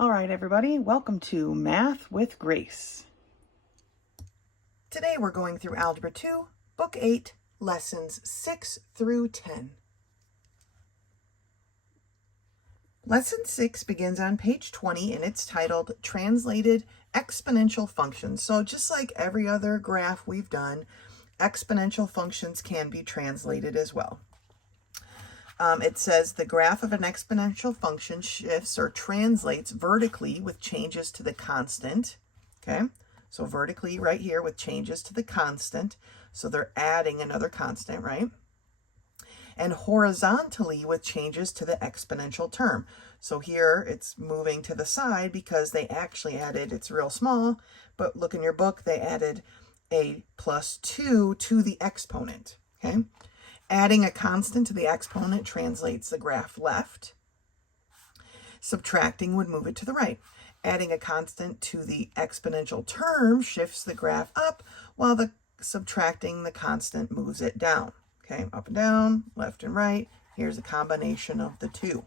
All right, everybody, welcome to Math with Grace. Today we're going through Algebra 2, Book 8, Lessons 6 through 10. Lesson 6 begins on page 20 and it's titled Translated Exponential Functions. So just like every other graph we've done, exponential functions can be translated as well. It says the graph of an exponential function shifts or translates vertically with changes to the constant. Okay, so vertically right here with changes to the constant. So they're adding another constant, right? And horizontally with changes to the exponential term. So here it's moving to the side because they actually added, it's real small, but look in your book, they added a plus 2 to the exponent, okay? Adding a constant to the exponent translates the graph left. Subtracting would move it to the right. Adding a constant to the exponential term shifts the graph up, while the subtracting the constant moves it down. Okay, up and down, left and right. Here's a combination of the two.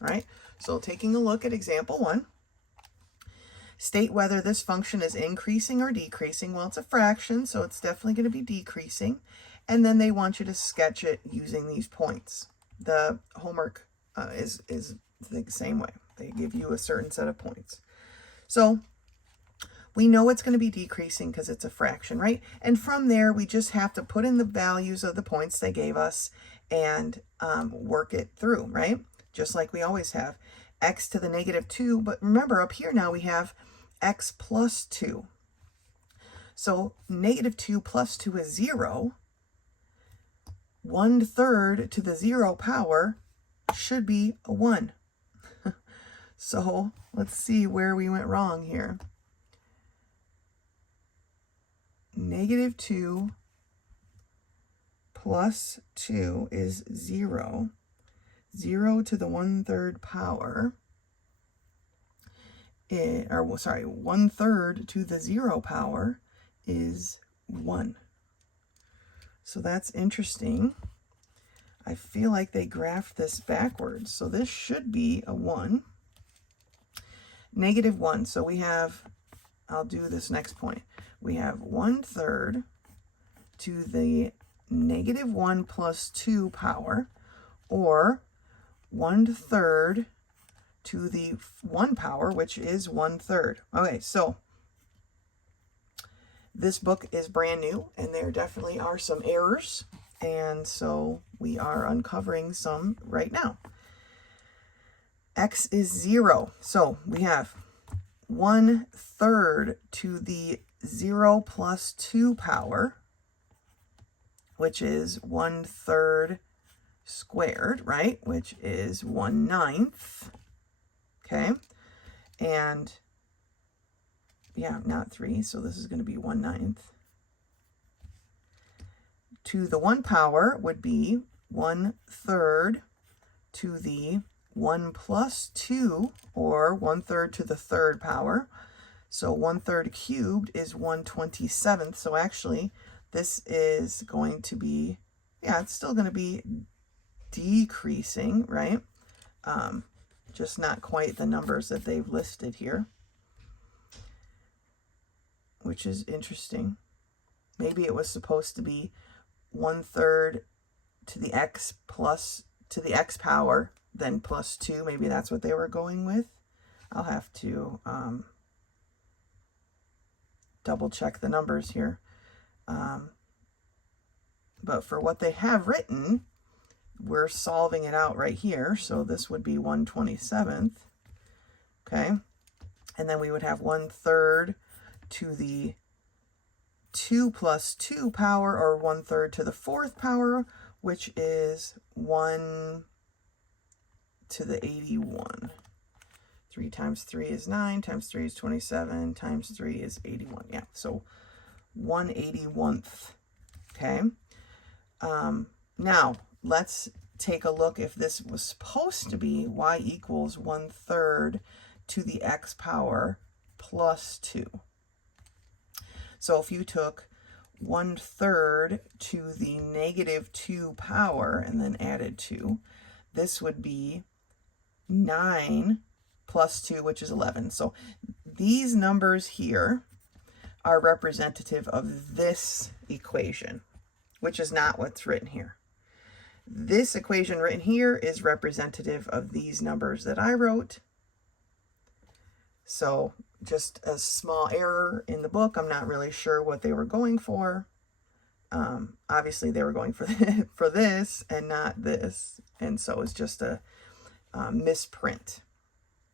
All right, so taking a look at example 1. State whether this function is increasing or decreasing. Well, it's a fraction, so it's definitely going to be decreasing. And then they want you to sketch it using these points. The homework is the same way. They give you a certain set of points. So we know it's going to be decreasing because it's a fraction, right? And from there, we just have to put in the values of the points they gave us and work it through, right? Just like we always have. X to the negative 2, but remember up here now we have x plus 2. So negative 2 plus 2 is 0. 1/3 to the 0 power should be a 1. So let's see where we went wrong here. Negative 2 plus 2 is 0. 0 to the 1/3 power, 1/3 to the 0 power is 1. So that's interesting. I feel like they graphed this backwards. So this should be a 1. Negative 1. So we have, I'll do this next point. We have 1/3 to the negative 1 plus 2 power, or 1/3 to the 1 power, which is 1/3. Okay, so this book is brand new, and there definitely are some errors, and so we are uncovering some right now. X is 0, so we have 1/3 to the 0 plus 2 power, which is 1/3 squared, right, which is 1/9, okay, and yeah, not 3, so this is going to be 1/9. To the 1 power would be 1/3 to the 1 plus 2, or 1/3 to the 3rd power. So 1/3 cubed is 1/27. So actually, this is going to be, yeah, it's still going to be decreasing, right? Just not quite the numbers that they've listed here, which is interesting. Maybe it was supposed to be 1/3 to the x plus, to the x power, then plus 2. Maybe that's what they were going with. I'll have to double check the numbers here. But for what they have written, we're solving it out right here. So this would be 1/27. Okay. And then we would have 1/3 to the 2 plus 2 power, or 1/3 to the 4th power, which is 1 to the 81. 3 times 3 is 9, times 3 is 27, times 3 is 81. Yeah, so 1/81th. Okay. Now, let's take a look if this was supposed to be y equals 1/3 to the x power plus 2. So if you took 1/3 to the negative 2 power and then added 2, this would be 9 plus 2, which is 11. So these numbers here are representative of this equation, which is not what's written here. This equation written here is representative of these numbers that I wrote. So just a small error in the book. I'm not really sure what they were going for. Obviously they were going for for this and not this. And so it's just a misprint.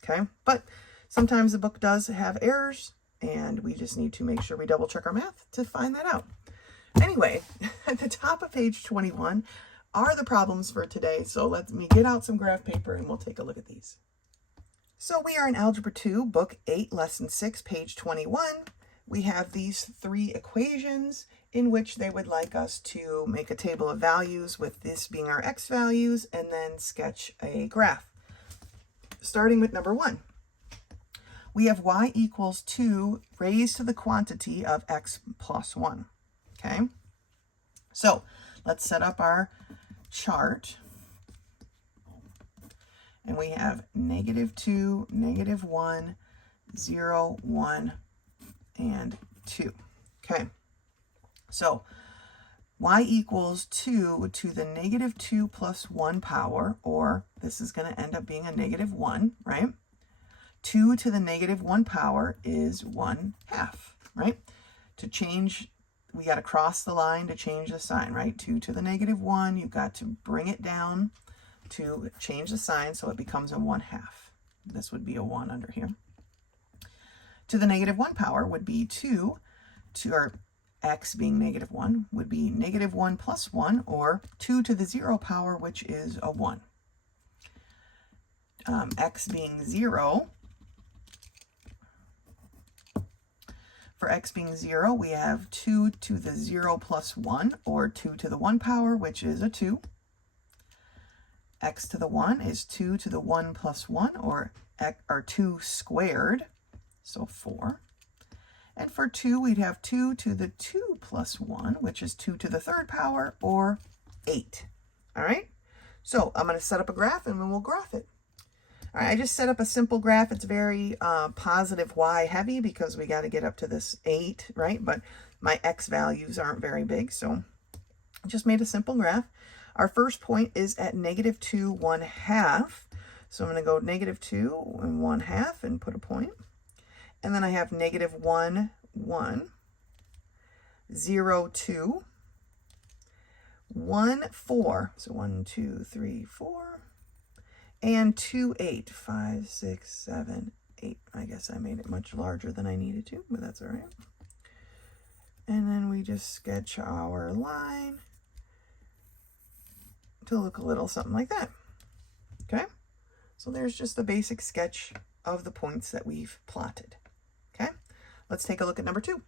Okay. But sometimes the book does have errors and we just need to make sure we double check our math to find that out. Anyway, at the top of page 21 are the problems for today. So let me get out some graph paper and we'll take a look at these. So we are in Algebra 2, Book 8, Lesson 6, page 21. We have these three equations in which they would like us to make a table of values with this being our x values and then sketch a graph. Starting with number 1. We have y equals 2 raised to the quantity of x plus 1. Okay, so let's set up our chart. And we have -2, -1, 0, 1, and 2. Okay, so y equals 2 to the -2 plus 1 power, or this is going to end up being a -1, right? 2 to the -1 power is 1/2, right? To change, we got to cross the line to change the sign, right? 2 to the -1, you've got to bring it down to change the sign so it becomes a 1/2. This would be a 1 under here. To the -1 power would be 2, to our x being -1 would be -1 plus 1, or 2 to the 0 power, which is a 1. X being 0, for x being 0, we have 2 to the 0 plus 1, or 2 to the 1 power, which is a 2. X to the 1 is 2 to the 1 plus 1, or 2 squared, so 4. And for 2, we'd have 2 to the 2 plus 1, which is 2 to the 3rd power, or 8. All right, so I'm going to set up a graph and then we'll graph it. All right, I just set up a simple graph. It's very positive y heavy because we got to get up to this 8, right? But my x values aren't very big, so I just made a simple graph. Our first point is at -2, 1/2. So I'm going to go -2 and 1/2 and put a point. And then I have -1, 1, 0, 2, 1, 4. So 1, 2, 3, 4. And 2, 8, 5, 6, 7, 8. I guess I made it much larger than I needed to, but that's all right. And then we just sketch our line to look a little something like that. Okay, so there's just a basic sketch of the points that we've plotted. Okay, let's take a look at number 2.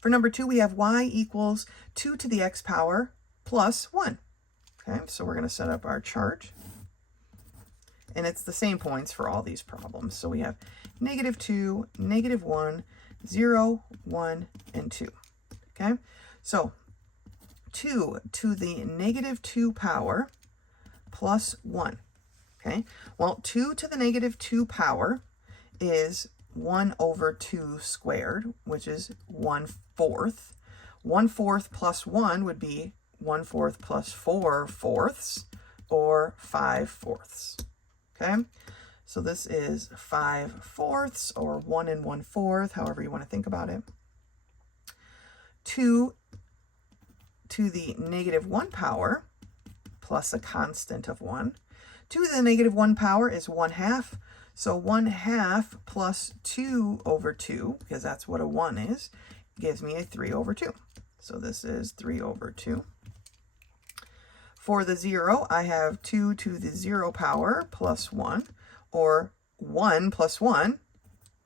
For number 2, we have y equals 2 to the x power plus 1. Okay, so we're going to set up our chart. And it's the same points for all these problems. So we have -2, -1, 0, 1, and 2. Okay, so 2 to the -2 power plus 1. Okay, well, 2 to the -2 power is 1 over 2 squared, which is 1/4. 1/4 plus 1 would be 1/4 plus 4/4, or 5/4. Okay, so this is 5/4, or 1 1/4, however you want to think about it. 2 to the -1 power plus a constant of 1. 2 to the -1 power is 1/2. So 1/2 plus 2 over 2, because that's what a 1 is, gives me a 3 over 2. So this is 3 over 2. For the 0, I have 2 to the 0 power plus 1, or 1 plus 1,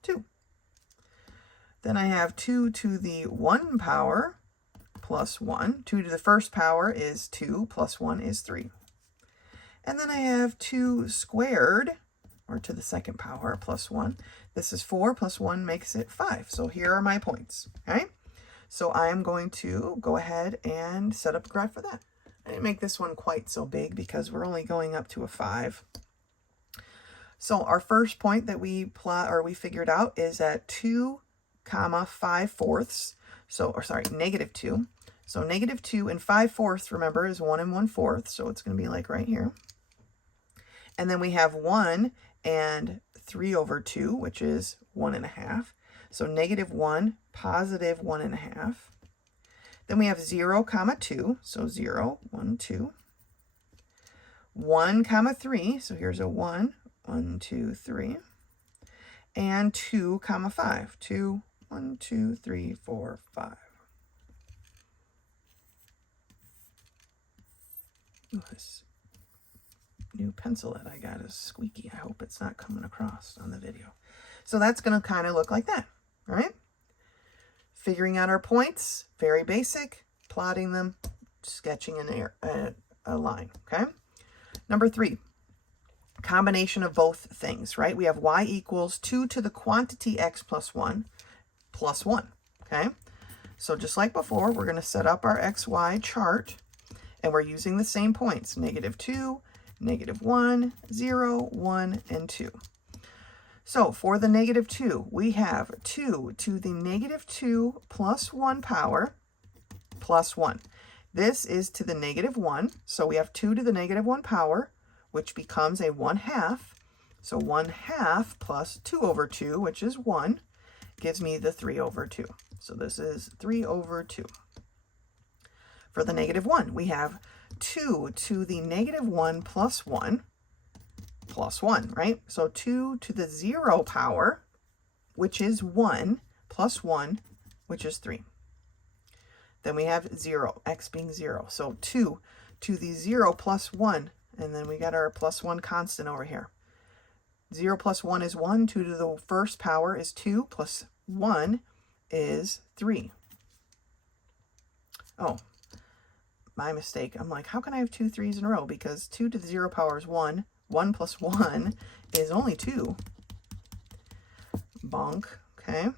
2. Then I have 2 to the 1 power plus 1. 2 to the first power is 2, plus 1 is 3. And then I have 2 squared, or to the second power, plus 1. This is 4, plus 1 makes it 5. So here are my points, okay? So I am going to go ahead and set up a graph for that. I didn't make this one quite so big because we're only going up to a 5. So our first point that we figured out is at 2, 5/4. So, or sorry, -2. So -2 and 5/4, remember, is 1 1/4. So it's going to be like right here. And then we have 1 and 3/2, which is 1 1/2. So -1, +1 1/2. Then we have 0, 2. So 0, 1, 2. 1, 3. So here's a 1, 1, 2, 3. And 2, 5. 2, 1, 2, 3, 4, 5. Ooh, this new pencil that I got is squeaky. I hope it's not coming across on the video. So that's going to kind of look like that, all right? Figuring out our points, very basic, plotting them, sketching a line, okay? Number 3, combination of both things, right? We have y equals 2 to the quantity x plus 1, okay? So just like before, we're going to set up our xy chart, and we're using the same points, -2, -1, 0, 1, and 2. So for the -2, we have 2 to the -2 plus 1 power plus 1. This is to the -1, so we have 2 to the -1 power, which becomes a 1/2. So 1/2 plus 2/2, which is 1, gives me the 3/2. So this is 3/2. For the -1, we have 2 to the -1 plus 1, right? So 2 to the 0 power, which is 1, plus 1, which is 3. Then we have 0, x being 0. So 2 to the 0 plus 1, and then we got our plus 1 constant over here. 0 plus 1 is 1, 2 to the first power is 2, plus 1 is 3. Oh, my mistake. I'm like, how can I have 2 3s in a row? Because 2 to the 0 power is 1. 1 plus 1 is only 2. Bonk, okay?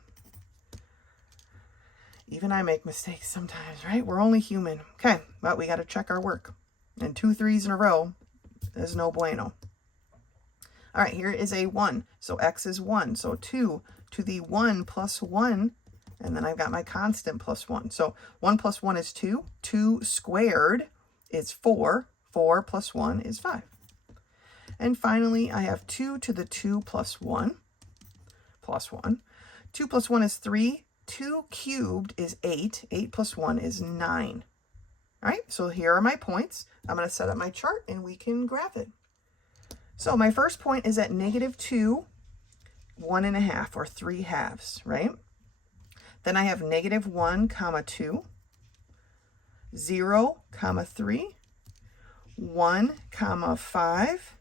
Even I make mistakes sometimes, right? We're only human. Okay, but we got to check our work. And 2 3s in a row is no bueno. All right, here is a 1. So x is 1. So 2 to the 1 plus 1, and then I've got my constant plus 1. So 1 plus 1 is 2. 2 squared is 4. 4 plus 1 is 5. And finally, I have 2 to the 2 plus 1, plus 1. 2 plus 1 is 3. 2 cubed is 8. 8 plus 1 is 9. All right, so here are my points. I'm going to set up my chart, and we can graph it. So my first point is at -2, 1 1/2, or 3/2, right? Then I have -1, 2, 0, 3, 1, 5,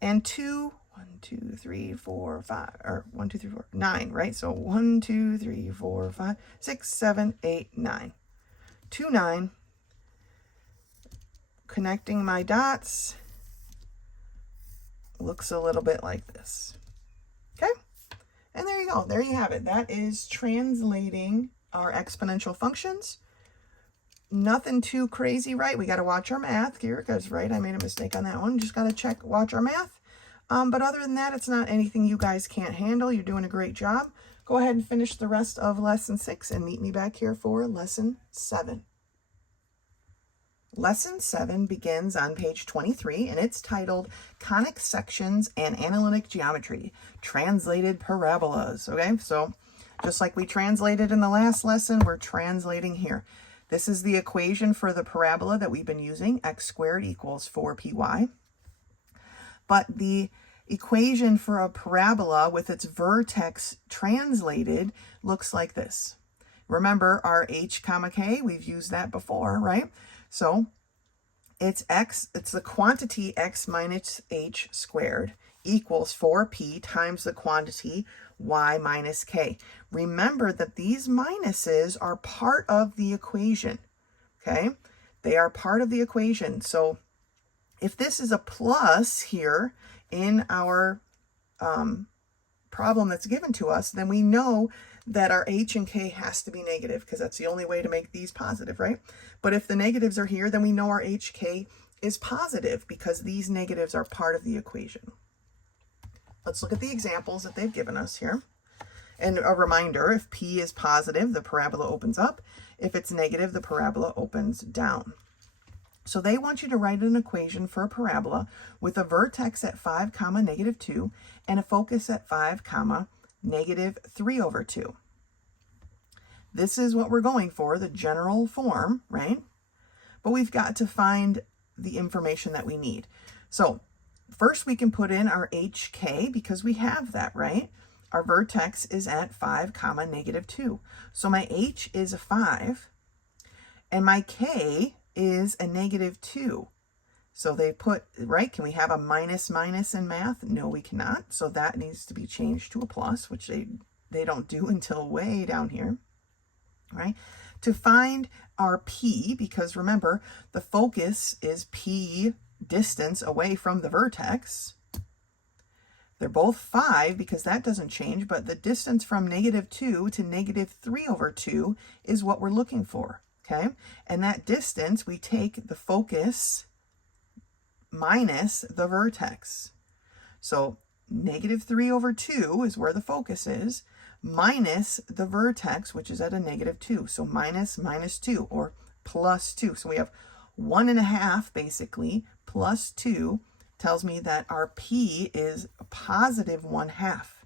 and 2, 1, 2, 3, 4, 5, or 1, 2, 3, 4, 9, right? So 1, 2, 3, 4, 5, 6, 7, 8, 9. 2, 9. Connecting my dots looks a little bit like this. Okay? And there you go. There you have it. That is translating our exponential functions. Nothing too crazy, right? We got to watch our math here because, right, I made a mistake on that one. Just got to watch our math. But other than that, it's not anything you guys can't handle. You're doing a great job. Go ahead and finish the rest of lesson 6 and meet me back here for lesson 7. Lesson 7 begins on page 23, and it's titled Conic Sections and Analytic Geometry, Translated Parabolas. Okay, so just like we translated in the last lesson, we're translating here. This is the equation for the parabola that we've been using, x squared equals 4py. But the equation for a parabola with its vertex translated looks like this. Remember our h comma k, we've used that before, right? So it's the quantity x minus h squared equals 4p times the quantity y minus k. Remember that these minuses are part of the equation, okay? They are part of the equation. So if this is a plus here in our problem that's given to us, then we know that our h and k has to be negative because that's the only way to make these positive, right? But if the negatives are here, then we know our hk is positive because these negatives are part of the equation. let's look at the examples that they've given us here. And a reminder, if P is positive, the parabola opens up. If it's negative, the parabola opens down. So they want you to write an equation for a parabola with a vertex at 5, -2 and a focus at 5, -3/2. This is what we're going for, the general form, right? But we've got to find the information that we need. So first we can put in our HK because we have that, right? Our vertex is at 5, -2. So my H is a 5 and my K is a -2. So they put, right, can we have a minus in math? No, we cannot. So that needs to be changed to a plus, which they don't do until way down here, right? To find our P, because remember, the focus is P distance away from the vertex. They're both 5 because that doesn't change, but the distance from -2 to -3/2 is what we're looking for, okay? And that distance, we take the focus minus the vertex. So -3/2 is where the focus is, minus the vertex, which is at a -2. So -2 or +2. So we have 1.5 basically, +2 tells me that our P is +1/2.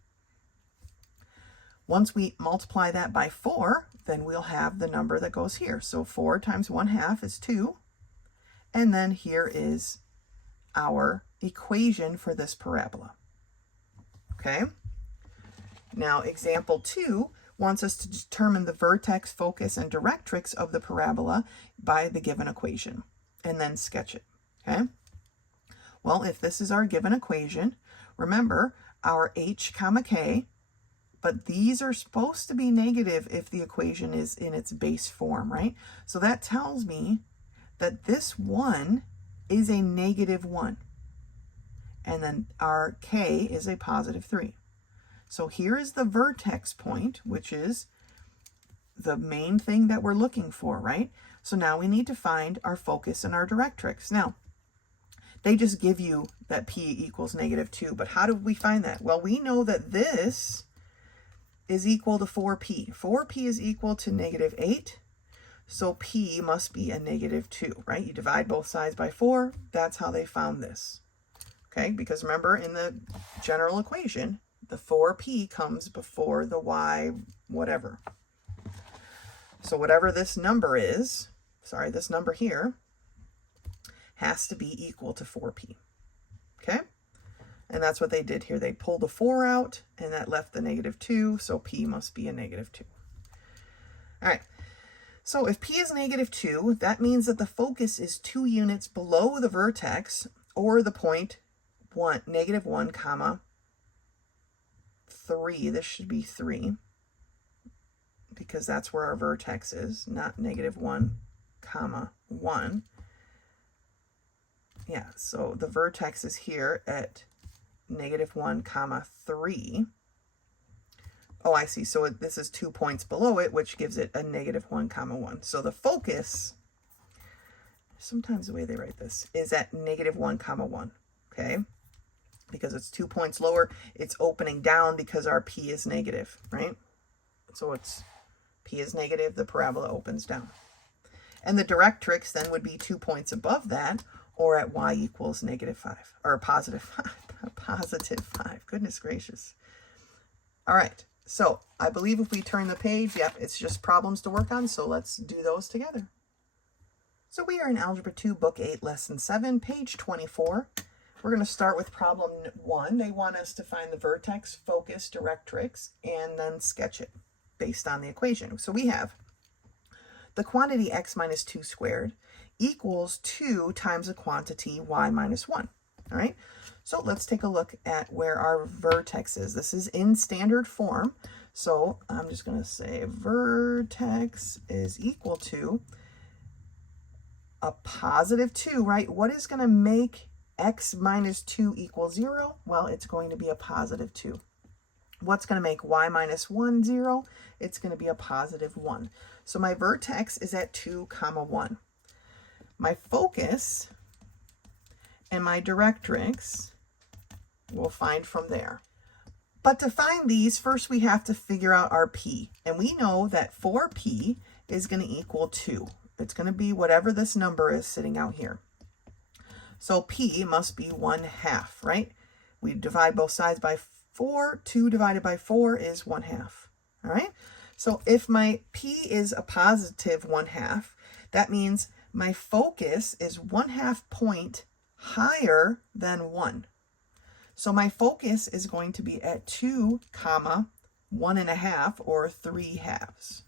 Once we multiply that by 4, then we'll have the number that goes here. So 4 times 1/2 is 2. And then here is our equation for this parabola. Okay? Now, example 2 wants us to determine the vertex, focus, and directrix of the parabola by the given equation, and then sketch it. Okay? Well, if this is our given equation, remember our H, K, but these are supposed to be negative if the equation is in its base form, right? So that tells me that this 1 is a -1, and then our K is a +3. So here is the vertex point, which is the main thing that we're looking for, right? So now we need to find our focus and our directrix. Now, they just give you that P equals -2, but how do we find that? Well, we know that this is equal to 4P. 4P is equal to -8, so P must be a -2, right? You divide both sides by 4, that's how they found this. Okay, because remember in the general equation, the 4P comes before the Y whatever. So whatever this number is, sorry, this number here, has to be equal to 4P. Okay? And that's what they did here. They pulled the 4 out, and that left the -2, so P must be a -2. All right. So if P is -2, that means that the focus is 2 units below the vertex, or the point -1, 3. This should be 3, because that's where our vertex is, not -1, 1. Yeah, so the vertex is here at -1, 3. Oh, I see. So this is 2 points below it, which gives it a -1, 1. So the focus, sometimes the way they write this, is at -1, 1. Okay? Because it's 2 points lower, it's opening down because our P is negative, right? So it's P is negative, the parabola opens down. And the directrix then would be 2 points above that, or at Y equals -5, or +5, +5, goodness gracious. All right, so I believe if we turn the page, yep, it's just problems to work on, so let's do those together. So we are in Algebra 2, Book 8, Lesson 7, page 24. We're going to start with problem 1. They want us to find the vertex, focus, directrix, and then sketch it based on the equation. So we have the quantity x minus 2 squared equals 2 times the quantity y minus 1. All right, so let's take a look at where our vertex is. This is in standard form, so I'm just going to say vertex is equal to a +2, right? What is going to make x minus 2 equal 0? Well, it's going to be a +2. What's going to make y minus 1 0? It's going to be a +1. So my vertex is at 2, 1. My focus and my directrix we'll find from there. But to find these, first we have to figure out our p. And we know that 4p is going to equal 2. It's going to be whatever this number is sitting out here. So p must be 1/2, right? We divide both sides by 4. 2 divided by 4 is 1/2. All right? So if my p is a positive 1/2, that means my focus is 1/2 point higher than 1. So my focus is going to be at 2, 1.5, or 3/2.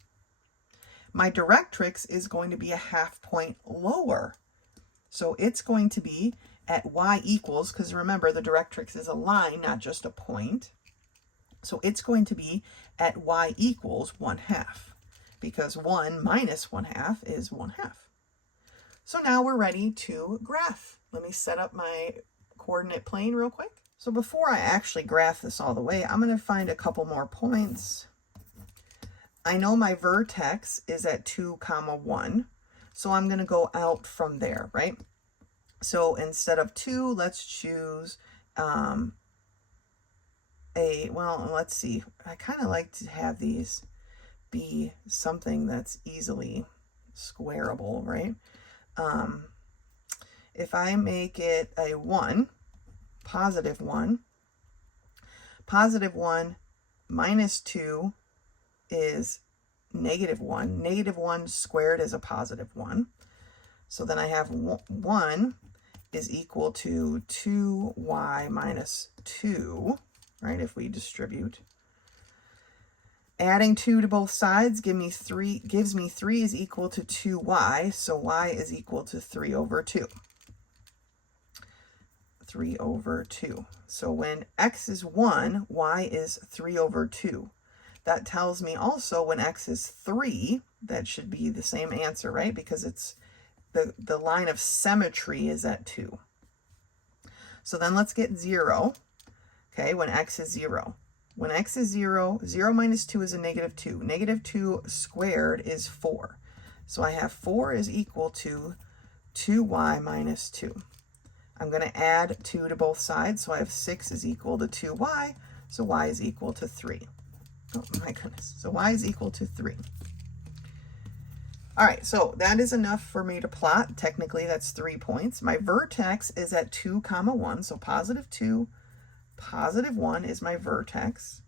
My directrix is going to be a 1/2 point lower. So it's going to be at y equals, because remember the directrix is a line, not just a point. So it's going to be at y equals 1/2, because 1 minus 1/2 is 1/2. So now we're ready to graph. Let me set up my coordinate plane real quick. So before I actually graph this all the way, I'm going to find a couple more points. I know my vertex is at 2, 1, so I'm going to go out from there, right? So instead of 2, let's choose let's see. I kind of like to have these be something that's easily squarable, right? If I make it a 1, positive 1 minus 2 is negative 1. Negative 1 squared is a positive 1. So then I have 1 is equal to 2y minus 2, right, if we distribute. Adding 2 to both sides gives me 3 is equal to 2y, so y is equal to 3 over 2. 3 over 2. So when x is 1, y is 3 over 2. That tells me also when x is 3, that should be the same answer, right? Because it's the line of symmetry is at 2. So then let's get 0, okay, when x is 0. When x is 0, 0 minus 2 is a negative 2. Negative 2 squared is 4. So I have 4 is equal to 2y minus 2. I'm going to add 2 to both sides, so I have 6 is equal to 2y, so y is equal to 3. Oh my goodness. So y is equal to 3. All right, so that is enough for me to plot. Technically, that's 3 points. My vertex is at 2, 1, so positive 2, positive 1 is my vertex.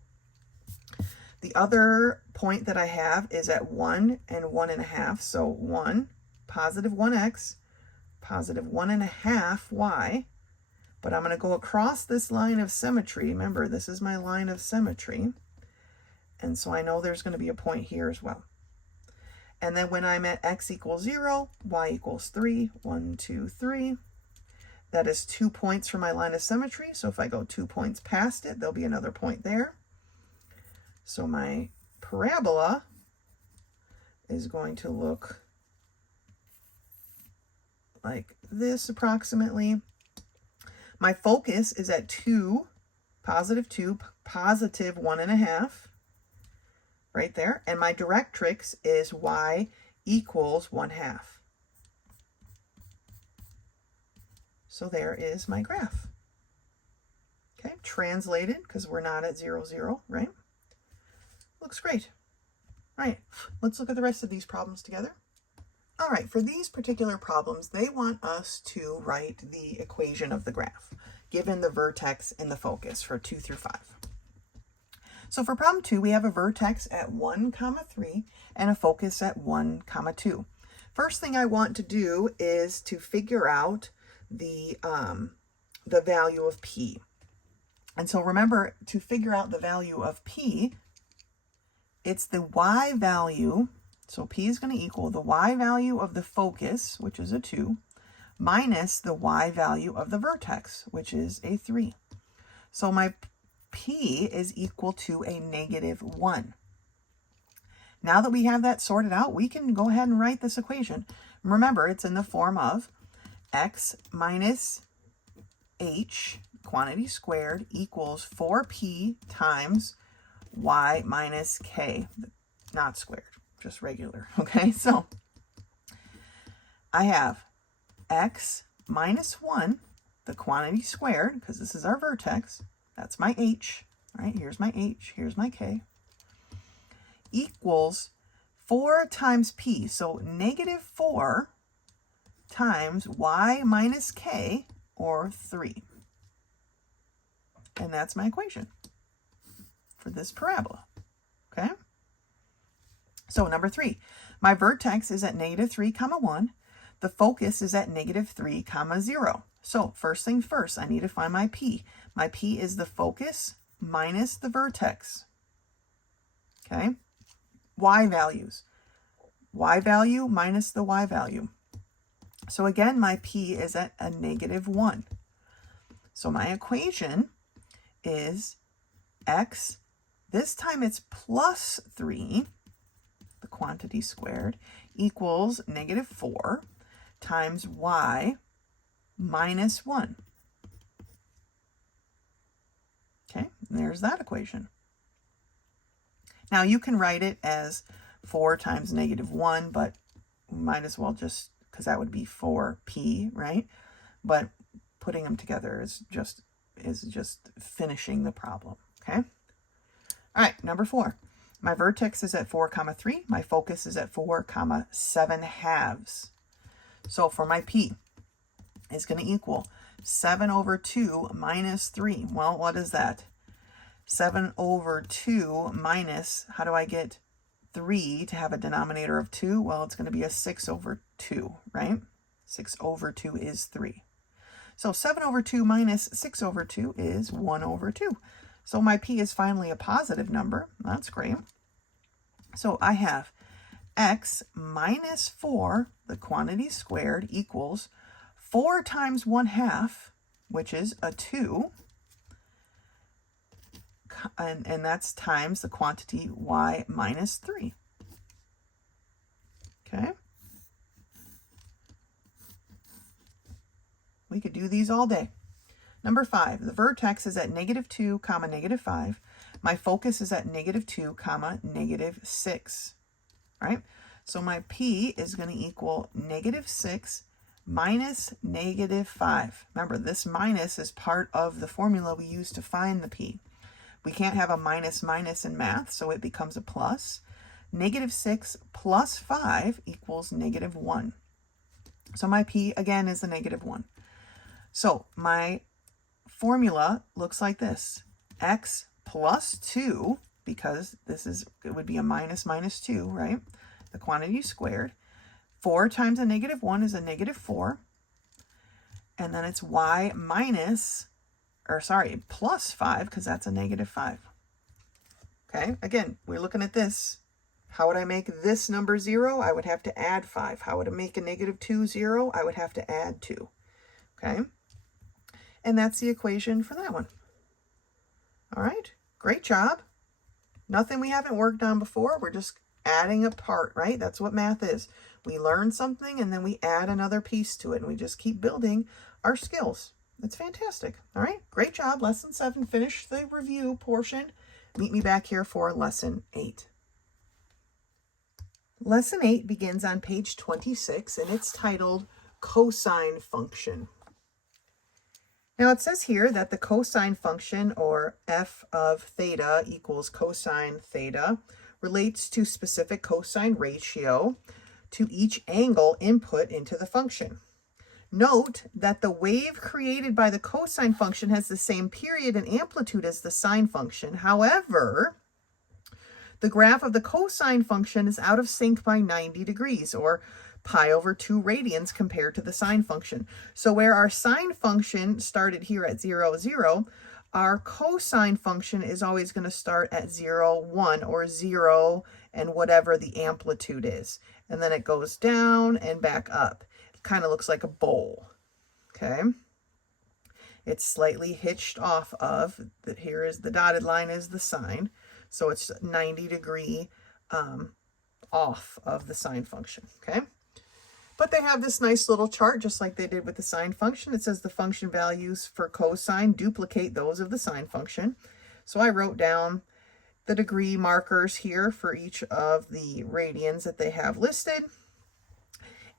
The other point that I have is at 1 and 1.5, so 1, positive 1x, positive 1.5 y, but I'm going to go across this line of symmetry. Remember, this is my line of symmetry, and so I know there's going to be a point here as well. And then when I'm at x equals 0, y equals 3, 1, 2, 3. That is 2 points for my line of symmetry, so if I go 2 points past it, there'll be another point there. So my parabola is going to look like this approximately. My focus is at 2, positive 2, positive 1.5, right there. And my directrix is y equals 1/2. So there is my graph. Okay, translated, because we're not at 0, 0, right? Looks great. All right, let's look at the rest of these problems together. All right, for these particular problems, they want us to write the equation of the graph, given the vertex and the focus for 2 through 5. So for problem 2, we have a vertex at 1, 3 and a focus at 1, 2. First thing I want to do is to figure out the value of p. And so remember, to figure out the value of p, it's the y value. So p is going to equal the y value of the focus, which is a 2, minus the y value of the vertex, which is a 3. So my p is equal to a -1. Now that we have that sorted out, we can go ahead and write this equation. Remember, it's in the form of x minus h, quantity squared, equals 4p times y minus k, not squared, just regular. Okay, so I have x minus 1, the quantity squared, because this is our vertex, that's my h, All right, here's my h, here's my k, equals 4 times p. So negative 4 times y minus k, or 3. And that's my equation for this parabola, okay? So number 3, my vertex is at negative 3, comma 1. The focus is at negative 3, comma 0. So first thing first, I need to find my p. My p is the focus minus the vertex, okay? Y values. Y value minus the y value. So again, my p is at a negative 1. So my equation is x, this time it's plus 3, the quantity squared, equals negative 4 times y minus 1. Okay, and there's that equation. Now you can write it as 4 times negative 1, but might as well just, because that would be 4p, right? But putting them together is just finishing the problem, okay? All right, number 4. My vertex is at 4, comma 3. My focus is at 4, comma 7 halves. So for my p, it's going to equal 7 over 2 minus 3. Well, what is that? 7 over 2 minus, how do I get 3 to have a denominator of 2? Well, it's going to be a 6 over 2, right? 6 over 2 is 3. So 7 over 2 minus 6 over 2 is 1 over 2. So my p is finally a positive number. That's great. So I have x minus 4, the quantity squared, equals 4 times 1/2, which is a 2. And that's times the quantity y minus 3. Okay? We could do these all day. Number 5, the vertex is at negative 2, comma negative 5. My focus is at negative 2, comma negative 6. All right? So my p is going to equal negative 6 minus negative 5. Remember, this minus is part of the formula we use to find the p. We can't have a minus minus in math, so it becomes a plus. Negative 6 plus 5 equals negative 1. So my p, again, is a negative 1. So my formula looks like this. X plus 2, because it would be a minus minus 2, right? The quantity squared. 4 times a negative 1 is a negative 4. And then it's y minus, plus 5, because that's a negative 5. Okay, again, we're looking at this. How would I make this number 0? I would have to add 5. How would I make a negative 2 0? I would have to add 2. Okay, and that's the equation for that one. All right, great job. Nothing we haven't worked on before. We're just adding a part, right? That's what math is. We learn something and then we add another piece to it, and we just keep building our skills. It's fantastic. All right, great job. Lesson 7, finish the review portion. Meet me back here for lesson 8. Lesson 8 begins on page 26, and it's titled Cosine Function. Now it says here that the cosine function, or f of theta equals cosine theta, relates to specific cosine ratio to each angle input into the function. Note that the wave created by the cosine function has the same period and amplitude as the sine function. However, the graph of the cosine function is out of sync by 90 degrees, or pi over 2 radians compared to the sine function. So where our sine function started here at 0, 0, our cosine function is always going to start at 0, 1, or 0 and whatever the amplitude is. And then it goes down and back up. It kind of looks like a bowl. Okay? It's slightly hitched off of, here is the dotted line is the sine. So it's 90 degree off of the sine function. Okay? But they have this nice little chart, just like they did with the sine function. It says the function values for cosine duplicate those of the sine function. So I wrote down the degree markers here for each of the radians that they have listed.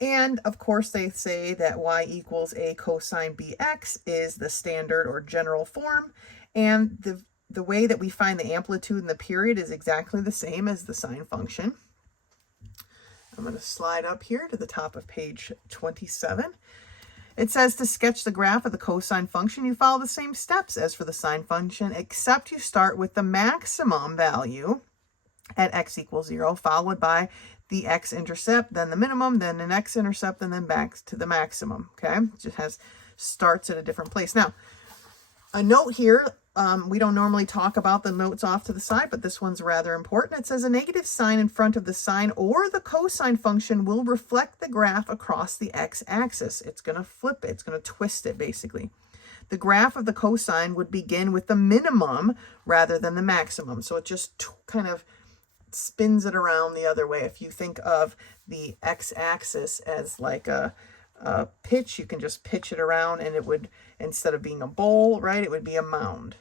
And of course, they say that y equals a cosine bx is the standard or general form. And the the way that we find the amplitude and the period is exactly the same as the sine function. I'm going to slide up here to the top of page 27. It says to sketch the graph of the cosine function, you follow the same steps as for the sine function, except you start with the maximum value at x equals 0, followed by the x-intercept, then the minimum, then an x-intercept, and then back to the maximum, okay? It just starts at a different place. Now, a note here, we don't normally talk about the notes off to the side, but this one's rather important. It says a negative sign in front of the sine or the cosine function will reflect the graph across the x-axis. It's going to flip it. It's going to twist it, basically. The graph of the cosine would begin with the minimum rather than the maximum. So it just kind of spins it around the other way. If you think of the x-axis as like a pitch, you can just pitch it around and it would, instead of being a bowl, right, it would be a mound.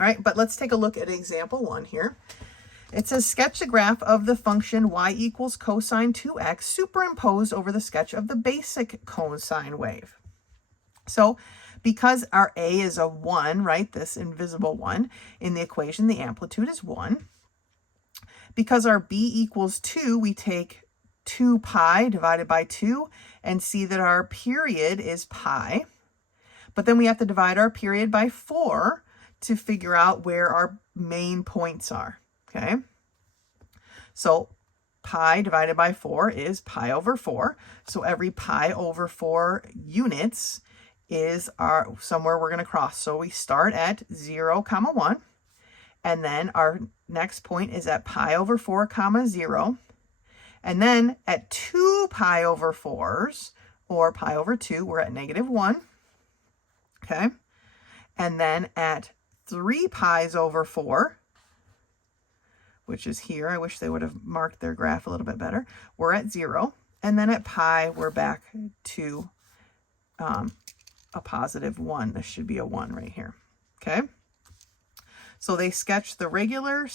All right, but let's take a look at example 1 here. It says sketch the graph of the function y equals cosine 2x superimposed over the sketch of the basic cosine wave. So because our a is a 1, right, this invisible 1, in the equation the amplitude is 1. Because our b equals 2, we take 2 pi divided by 2 and see that our period is pi. But then we have to divide our period by 4 to figure out where our main points are, okay? So pi divided by 4 is pi over 4. So every pi over 4 units is somewhere we're going to cross. So we start at 0, 1. And then our next point is at pi over 4, 0. And then at 2 pi over 4s, or pi over 2, we're at -1. Okay? And then at 3 pi's over 4, which is here, I wish they would have marked their graph a little bit better, we're at 0. And then at pi, we're back to a positive 1. This should be a 1 right here. Okay? So they sketched the regular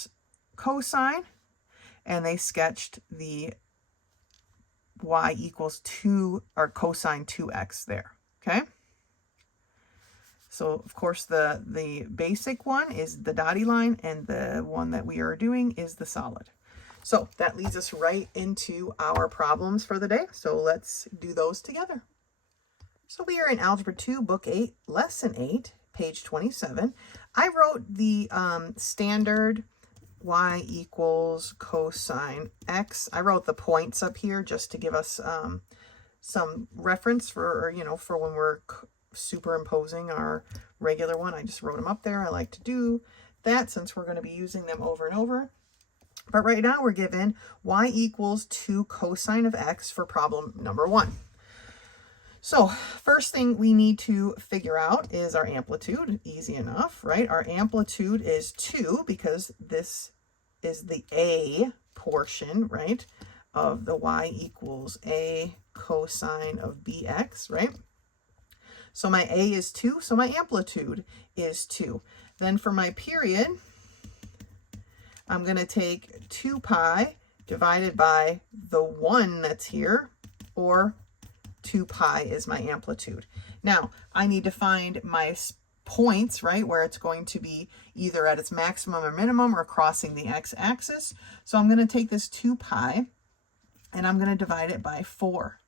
cosine, and they sketched the y equals 2, or cosine 2x there, okay? So, of course, the basic one is the dotted line, and the one that we are doing is the solid. So that leads us right into our problems for the day. So let's do those together. So we are in Algebra 2, Book 8, Lesson 8, page 27. I wrote the standard y equals cosine x. I wrote the points up here just to give us some reference for, for when we're superimposing our regular one. I just wrote them up there. I like to do that since we're going to be using them over and over. But right now we're given y equals 2 cosine of x for problem number 1. So first thing we need to figure out is our amplitude. Easy enough, right? Our amplitude is 2 because this is the a portion, right, of the y equals a cosine of bx, right? So my a is 2, so my amplitude is 2. Then for my period, I'm going to take 2 pi divided by the 1 that's here, or 2 pi is my amplitude. Now, I need to find my points, right, where it's going to be either at its maximum or minimum or crossing the x-axis. So I'm going to take this 2 pi and I'm going to divide it by 4.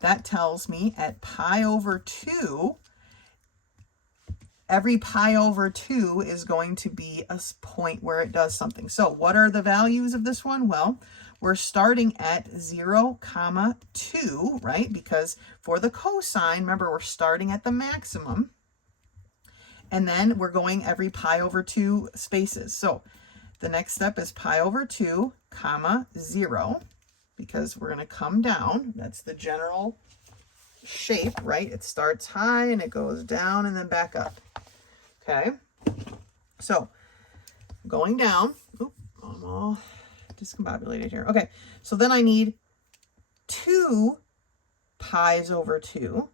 That tells me at pi over 2, every pi over 2 is going to be a point where it does something. So what are the values of this one? Well, we're starting at 0, 2, right? Because for the cosine, remember, we're starting at the maximum. And then we're going every pi over 2 spaces. So the next step is pi over 2, 0, because we're going to come down. That's the general shape, right? It starts high and it goes down and then back up. Okay? So going down, I'm all discombobulated here. Okay, so then I need 2 pi's over 2,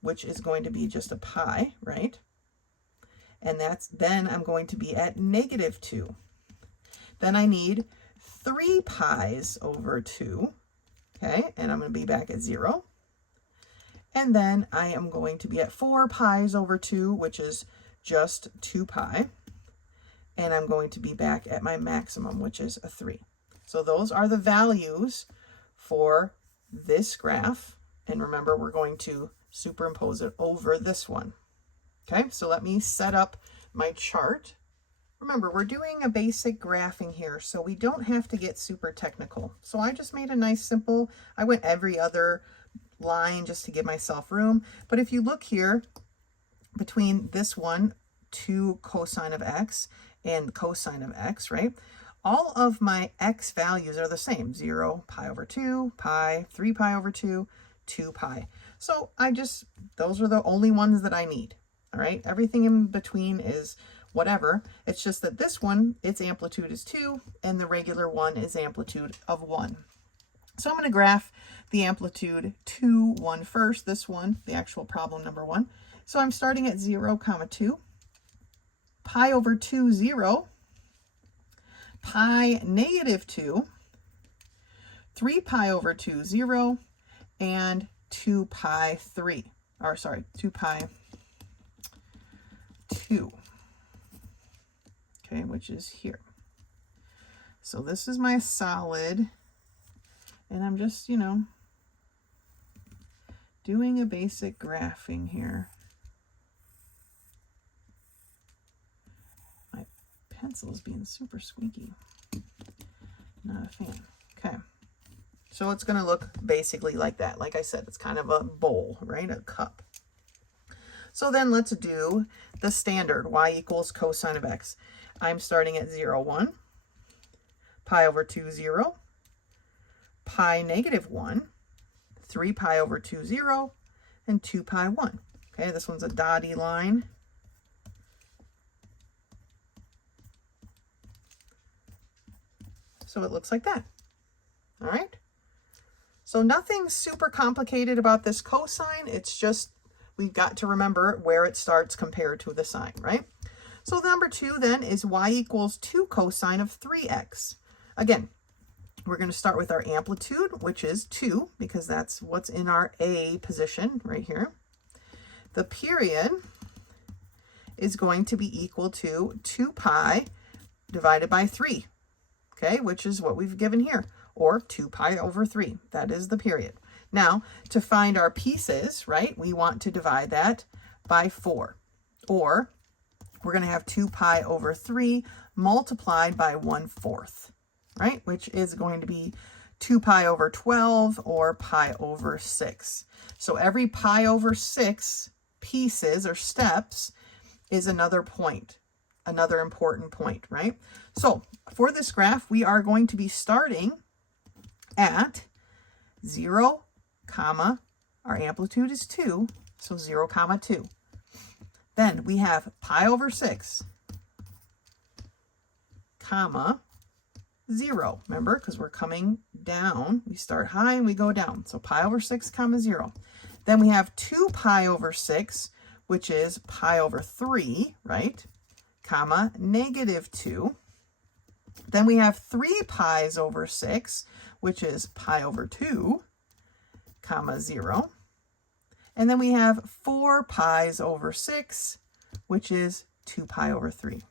which is going to be just a pi, right? And then I'm going to be at -2. Then I need 3 pi's over 2, okay? And I'm going to be back at 0. And then I am going to be at 4 pi's over 2, which is just 2 pi. and I'm going to be back at my maximum, which is a 3. So those are the values for this graph. And remember, we're going to superimpose it over this one. Okay, so let me set up my chart. Remember, we're doing a basic graphing here, so we don't have to get super technical. So I just made a nice simple, I went every other line just to give myself room. But if you look here, between this one, 2 cosine of x and cosine of x, right? All of my x values are the same. 0, pi over 2, pi, 3 pi over 2, 2 pi. So those are the only ones that I need. All right, everything in between is whatever. It's just that this one, its amplitude is 2, and the regular one is amplitude of 1. So I'm going to graph the amplitude 2, 1 first, this one, the actual problem number 1. So I'm starting at 0, 2, pi over 2, 0, pi negative 2, 3 pi over 2, 0, and 2 pi 3, or sorry, 2 pi 2, okay, which is here. So this is my solid, and I'm just, doing a basic graphing here. My pencil is being super squeaky. Not a fan. Okay. So it's going to look basically like that. Like I said, it's kind of a bowl, right? A cup. So then let's do the standard, y equals cosine of x. I'm starting at 0, 1, pi over 2, 0, pi negative 1, 3 pi over 2, 0, and 2 pi 1. Okay, this one's a dotty line. So it looks like that. All right. So nothing super complicated about this cosine. It's just we've got to remember where it starts compared to the sine, right? So number 2 then is y equals 2 cosine of 3x. Again, we're going to start with our amplitude, which is 2, because that's what's in our A position right here. The period is going to be equal to 2 pi divided by 3, okay, which is what we've given here, or 2 pi over 3. That is the period. Now, to find our pieces, right, we want to divide that by 4, or we're going to have 2 pi over 3 multiplied by 1/4, right, which is going to be 2 pi over 12 or pi over 6. So every pi over 6 pieces or steps is another point, another important point, right? So for this graph, we are going to be starting at 0, comma, our amplitude is 2, so 0, comma 2. Then we have pi over 6, comma, 0. Remember, because we're coming down, we start high and we go down. So pi over 6, comma 0. Then we have 2 pi over 6, which is pi over 3, right, comma, negative 2. Then we have 3 pi's over 6, which is pi over 2, comma 0. And then we have 4 pi's over 6, which is 2 pi over 3,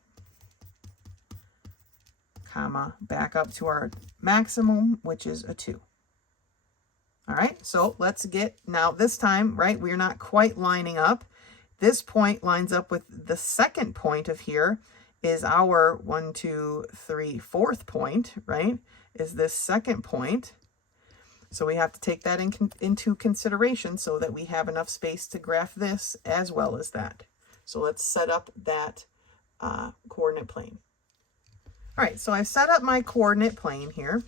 comma, back up to our maximum, which is a 2. All right, so let's get, now this time, right, we're not quite lining up. This point lines up with the second point of here is our 1, 2, 3, 4th point, right, is this second point. So we have to take that into consideration so that we have enough space to graph this as well as that. So let's set up that coordinate plane. All right, so I've set up my coordinate plane here,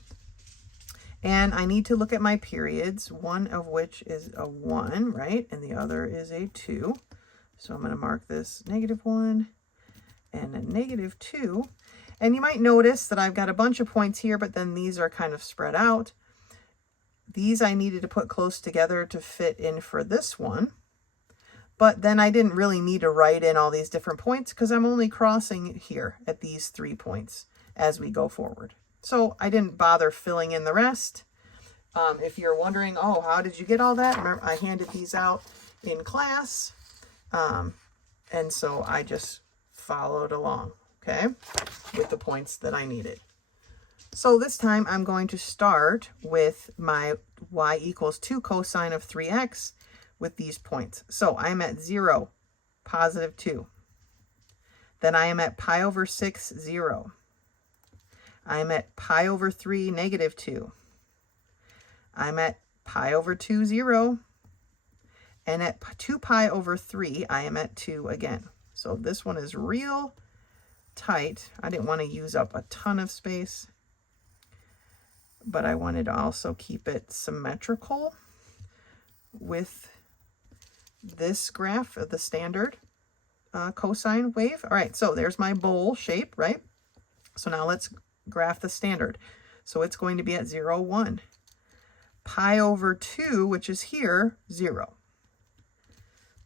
and I need to look at my periods, one of which is a 1, right, and the other is a 2. So I'm going to mark this -1 and a -2. And you might notice that I've got a bunch of points here, but then these are kind of spread out. These I needed to put close together to fit in for this one. But then I didn't really need to write in all these different points because I'm only crossing here at these 3 points as we go forward. So I didn't bother filling in the rest. If you're wondering, oh, how did you get all that? Remember, I handed these out in class. And so I just followed along. okay, with the points that I needed. So this time I'm going to start with my y equals 2 cosine of 3x with these points. So I'm at 0, positive 2. Then I am at pi over 6, 0. I'm at pi over 3, negative 2. I'm at pi over 2, 0. And at 2 pi over 3, I am at 2 again. So this one is real tight. I didn't want to use up a ton of space, but I wanted to also keep it symmetrical with this graph of the standard cosine wave. All right, so there's my bowl shape, right? So now let's graph the standard. So it's going to be at 0, 1. Pi over 2, which is here, 0.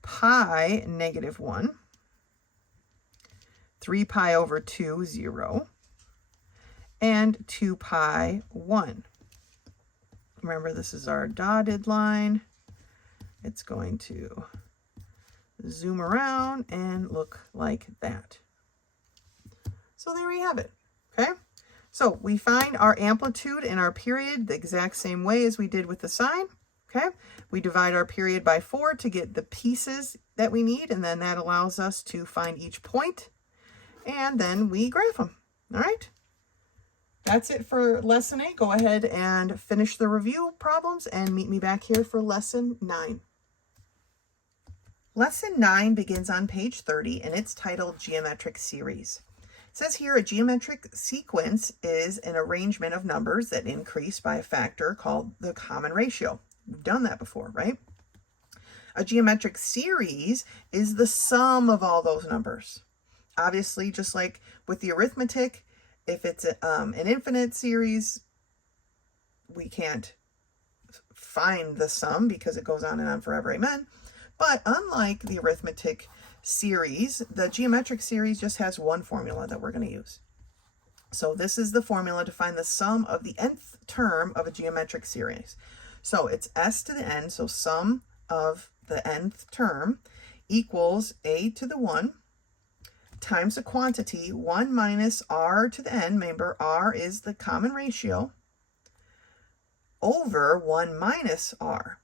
Pi, negative 1. 3 pi over 2, 0. And 2 pi, 1. Remember, this is our dotted line. It's going to zoom around and look like that. So there we have it, okay? So we find our amplitude and our period the exact same way as we did with the sine, okay? We divide our period by 4 to get the pieces that we need, and then that allows us to find each point, and then we graph them, all right? That's it for lesson 8. Go ahead and finish the review problems and meet me back here for lesson 9. Lesson 9 begins on page 30, and it's titled Geometric Series. It says here a geometric sequence is an arrangement of numbers that increase by a factor called the common ratio. We've done that before, right? A geometric series is the sum of all those numbers. Obviously, just like with the arithmetic, if it's an infinite series, we can't find the sum because it goes on and on forever, amen. But unlike the arithmetic series, the geometric series just has one formula that we're going to use. So this is the formula to find the sum of the nth term of a geometric series. So it's s to the n, so sum of the nth term equals a to the 1 times a quantity 1 minus r to the n, remember r is the common ratio, over 1 minus r.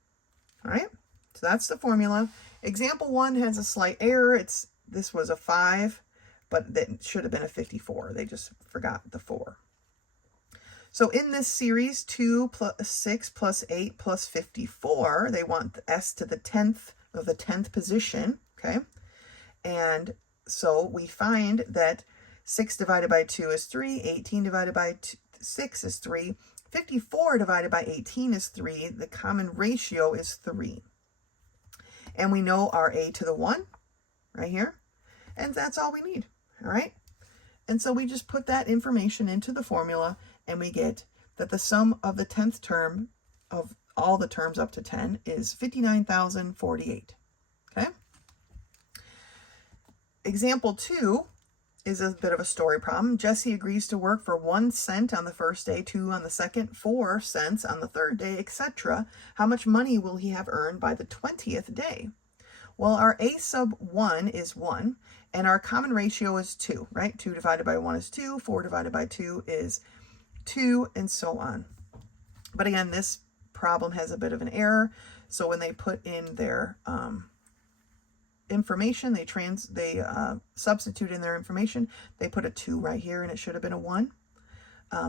All right, so that's the formula. Example 1 has a slight error. This was a 5, but that should have been a 54. They just forgot the 4. So in this series, 2 plus 6 plus 8 plus 54, they want the s to the 10th of the 10th position, okay? And so we find that 6 divided by 2 is 3, 18 divided by 6 is 3, 54 divided by 18 is 3, the common ratio is 3. And we know our a to the 1 right here, and that's all we need, all right? And so we just put that information into the formula, and we get that the sum of the 10th term of all the terms up to 10 is 59,048, okay? Example 2 is a bit of a story problem. Jesse agrees to work for 1 cent on the first day, 2 on the second, 4 cents on the third day, etc. How much money will he have earned by the 20th day? Well, our a sub 1 is 1, and our common ratio is 2, right? 2 divided by 1 is 2, 4 divided by 2 is 2, and so on. But again, this problem has a bit of an error. So when they put in their information, they substitute in their information, they put a 2 right here, and it should have been a 1.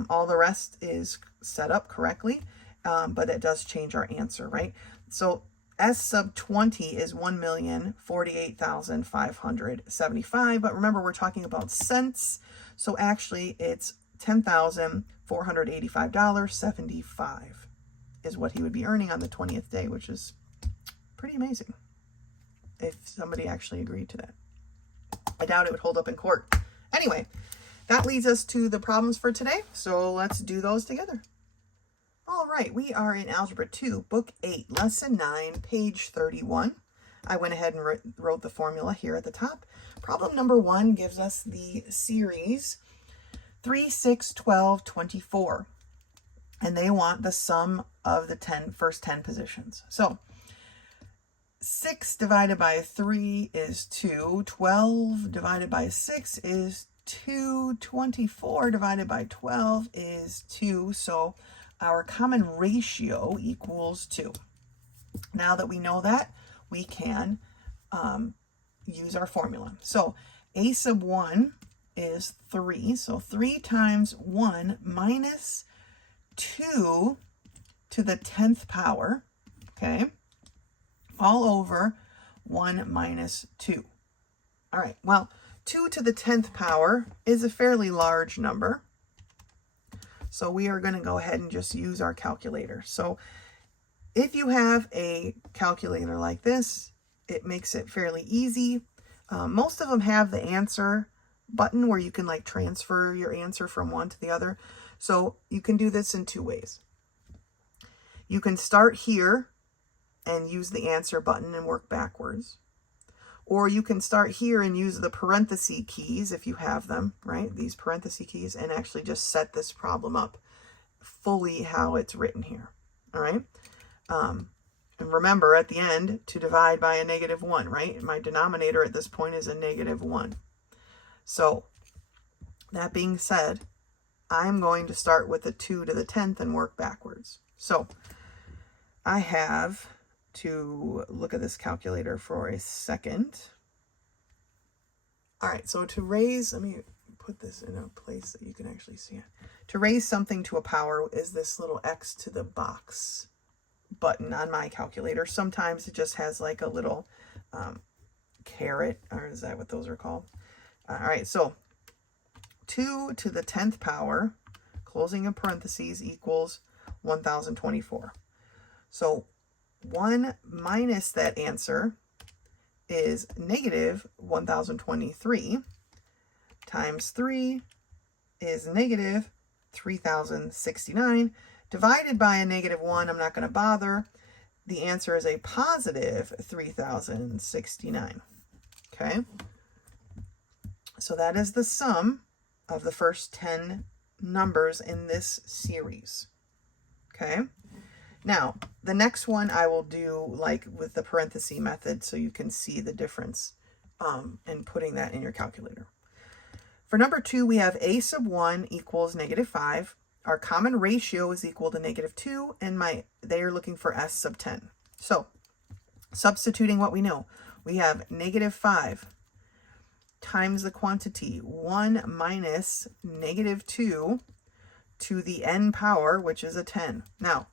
All the rest is set up correctly, but it does change our answer, right? So S sub 20 is 1,048,575, but remember we're talking about cents, so actually it's $10,485.75 is what he would be earning on the 20th day, which is pretty amazing if somebody actually agreed to that. I doubt it would hold up in court. Anyway, that leads us to the problems for today, so let's do those together. All right, we are in Algebra 2, Book 8, Lesson 9, page 31. I went ahead and wrote the formula here at the top. Problem number 1 gives us the series 3, 6, 12, 24. And they want the sum of the first 10 positions. So 6 divided by 3 is 2. 12 divided by 6 is 224 divided by 12 is 2. So our common ratio equals 2. Now that we know that, we can use our formula. So a sub 1 is 3. So 3 times 1 minus 2 to the 10th power, okay, all over 1 minus 2. All right, well, 2 to the 10th power is a fairly large number. So we are going to go ahead and just use our calculator. So if you have a calculator like this, it makes it fairly easy. Most of them have the answer button where you can like transfer your answer from one to the other. So you can do this in two ways. You can start here and use the answer button and work backwards. Or you can start here and use the parenthesis keys if you have them, right? These parenthesis keys, and actually just set this problem up fully how it's written here, all right? And remember at the end to divide by a -1, right? My denominator at this point is a -1. So that being said, I'm going to start with the 2 to the 10th and work backwards. So I have to look at this calculator for a second. All right, so to raise, let me put this in a place that you can actually see it. To raise something to a power is this little X to the box button on my calculator. Sometimes it just has like a little caret, or is that what those are called? All right, so 2 to the 10th power, closing in parentheses, equals 1024. So 1 minus that answer is -1023 times 3 is -3069 divided by a -1. I'm not going to bother. The answer is a positive 3069. Okay. So that is the sum of the first 10 numbers in this series. Okay. Now, the next one I will do like with the parenthesis method so you can see the difference in putting that in your calculator. For number 2, we have a sub 1 equals -5. Our common ratio is equal to -2, and they are looking for s sub 10. So, substituting what we know, we have -5 times the quantity 1 minus -2 to the n power, which is a 10. Now,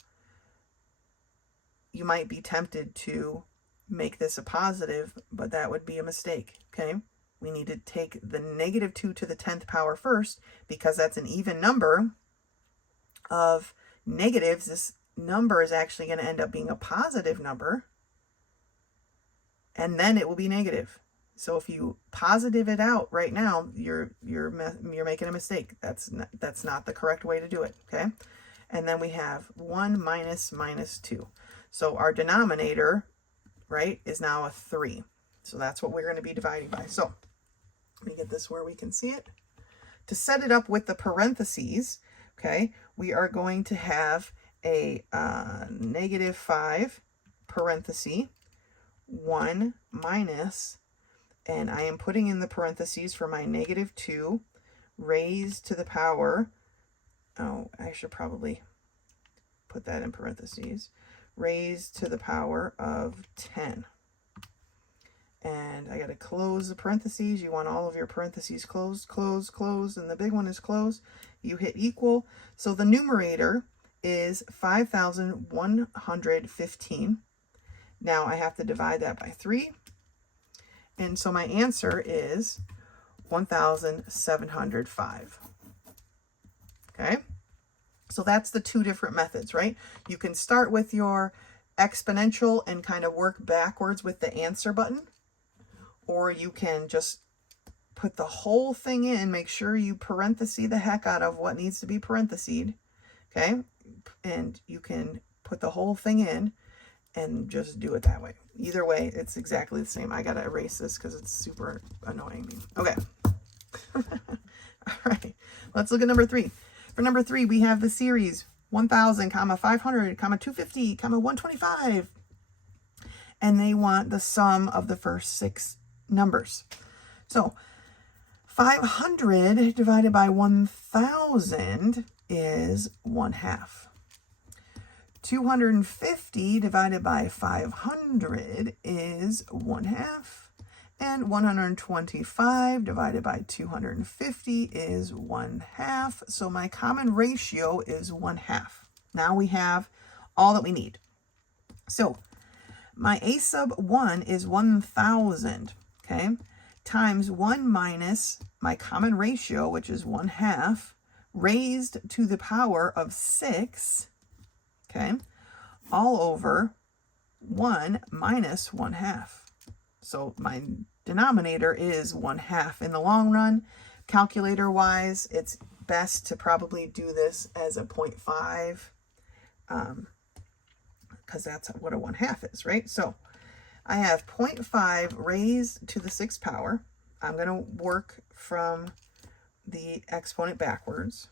you might be tempted to make this a positive, but that would be a mistake, okay? We need to take the -2 to the 10th power first, because that's an even number of negatives. This number is actually going to end up being a positive number, and then it will be negative. So if you positive it out right now, you're making a mistake. That's not the correct way to do it, okay? And then we have 1 minus -2. So our denominator, right, is now a 3. So that's what we're going to be dividing by. So let me get this where we can see it. To set it up with the parentheses, okay, we are going to have a -5 parenthesis 1 minus, and I am putting in the parentheses for my -2 raised to the power, oh, I should probably put that in parentheses, raised to the power of 10. And I got to close the parentheses. You want all of your parentheses closed, and the big one is closed. You hit equal. So the numerator is 5,115. Now I have to divide that by 3. And so my answer is 1,705. Okay? So that's the two different methods, right? You can start with your exponential and kind of work backwards with the answer button, or you can just put the whole thing in, make sure you parenthesis the heck out of what needs to be parenthesed, okay? And you can put the whole thing in and just do it that way. Either way, it's exactly the same. I got to erase this because it's super annoying me. Okay. All right. Let's look at number 3. For number 3, we have the series 1,000, 500, 250, 125. And they want the sum of the first 6 numbers. So 500 divided by 1,000 is 1/2. 250 divided by 500 is 1/2. And 125 divided by 250 is 1/2. So my common ratio is 1/2. Now we have all that we need. So my a sub 1 is 1,000, okay, times 1 minus my common ratio, which is 1/2, raised to the power of 6, okay, all over 1 minus 1/2. So my denominator is 1/2. In the long run, calculator-wise, it's best to probably do this as a 0.5, because that's what a 1/2 is, right? So I have 0.5 raised to the 6th power. I'm going to work from the exponent backwards.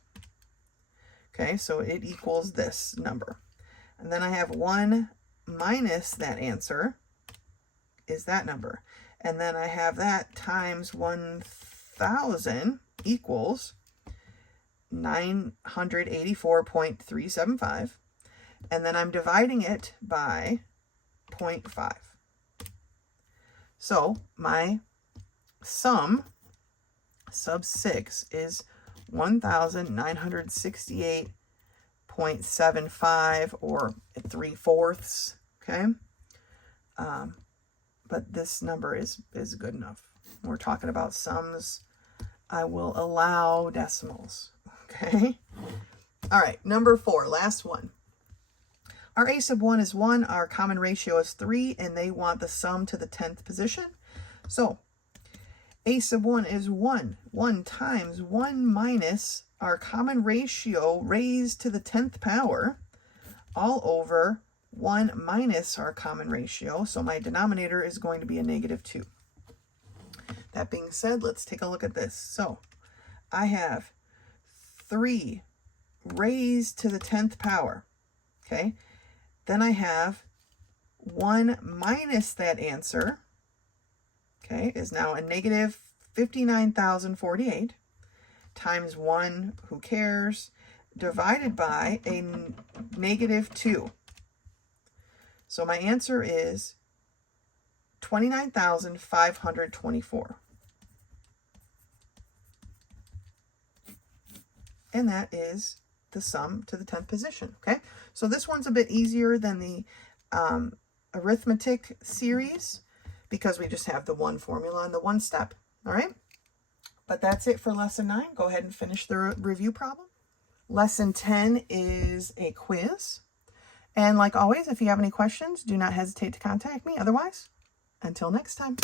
Okay, so it equals this number. And then I have 1 minus that answer is that number. And then I have that times 1,000 equals 984.375. And then I'm dividing it by 0.5. So my sum, sub 6, is 1,968.75, or 3/4, okay? But this number is good enough. When we're talking about sums, I will allow decimals, okay? All right, number 4, last one. Our a sub 1 is 1, our common ratio is 3, and they want the sum to the 10th position. So a sub 1 is 1. 1 times 1 minus our common ratio raised to the 10th power, all over 1 minus our common ratio. So my denominator is going to be a -2. That being said, let's take a look at this. So I have 3 raised to the 10th power, okay? Then I have 1 minus that answer, okay, is now a -59,048, times 1, who cares, divided by a -2. So my answer is 29,524. And that is the sum to the 10th position, okay? So this one's a bit easier than the arithmetic series because we just have the one formula and the one step, all right? But that's it for lesson 9. Go ahead and finish the review problem. Lesson 10 is a quiz. And like always, if you have any questions, do not hesitate to contact me. Otherwise, until next time.